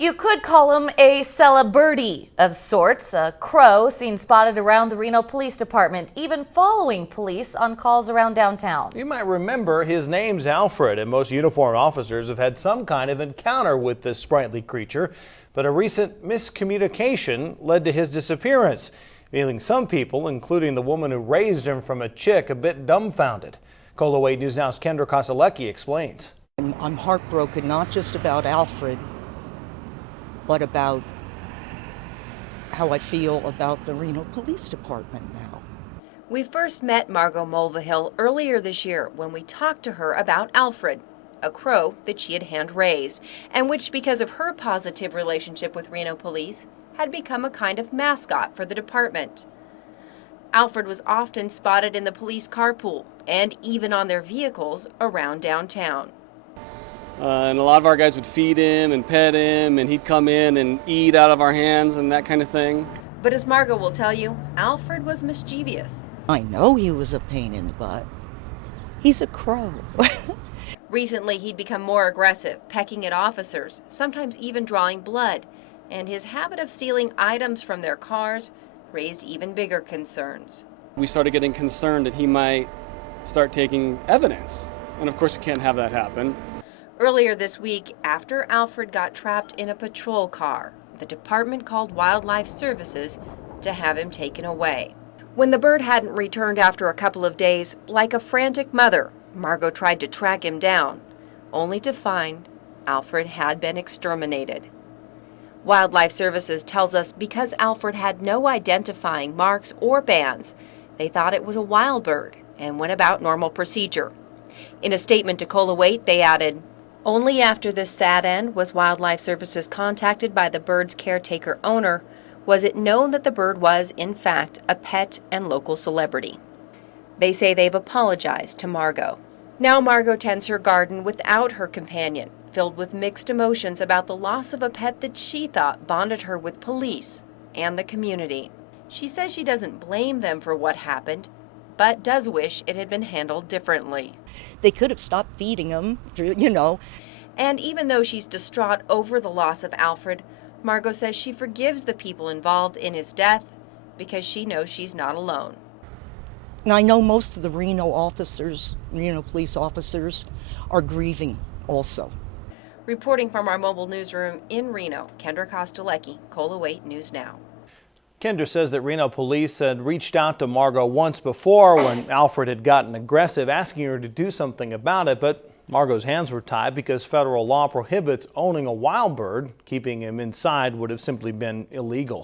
You could call him a Cele Birdy of sorts, a crow seen spotted around the Reno Police Department, even following police on calls around downtown. You might remember his name's Alfred, and most uniformed officers have had some kind of encounter with this sprightly creature, but a recent miscommunication led to his disappearance, leaving some people, including the woman who raised him from a chick, a bit dumbfounded. Cole 8 News Now's Kendra Kostelecki explains. I'm heartbroken, not just about Alfred, but about how I feel about the Reno Police Department now. We first met Margot Mulvihill earlier this year when we talked to her about Alfred, a crow that she had hand-raised, and which, because of her positive relationship with Reno Police, had become a kind of mascot for the department. Alfred was often spotted in the police carpool and even on their vehicles around downtown. And a lot of our guys would feed him and pet him, and he'd come in and eat out of our hands and that kind of thing. But as Margot will tell you, Alfred was mischievous. I know he was a pain in the butt. He's a crow. Recently, he'd become more aggressive, pecking at officers, sometimes even drawing blood, and his habit of stealing items from their cars raised even bigger concerns. We started getting concerned that he might start taking evidence, and of course we can't have that happen. Earlier this week, after Alfred got trapped in a patrol car, the department called Wildlife Services to have him taken away. When the bird hadn't returned after a couple of days, like a frantic mother, Margot tried to track him down, only to find Alfred had been exterminated. Wildlife Services tells us because Alfred had no identifying marks or bands, they thought it was a wild bird and went about normal procedure. In a statement to Cole 8, they added, "Only after this sad end was Wildlife Services contacted by the bird's caretaker owner was it known that the bird was, in fact, a pet and local celebrity." They say they've apologized to Margot. Now Margot tends her garden without her companion, filled with mixed emotions about the loss of a pet that she thought bonded her with police and the community. She says she doesn't blame them for what happened, but does wish it had been handled differently. They could have stopped feeding him, you know. And even though she's distraught over the loss of Alfred, Margot says she forgives the people involved in his death because she knows she's not alone. And I know most of the Reno police officers are grieving also. Reporting from our mobile newsroom in Reno, Kendra Kostelecki, Cole 8 News Now. Kendra says that Reno police had reached out to Margot once before when Alfred had gotten aggressive, asking her to do something about it, but Margot's hands were tied because federal law prohibits owning a wild bird. Keeping him inside would have simply been illegal.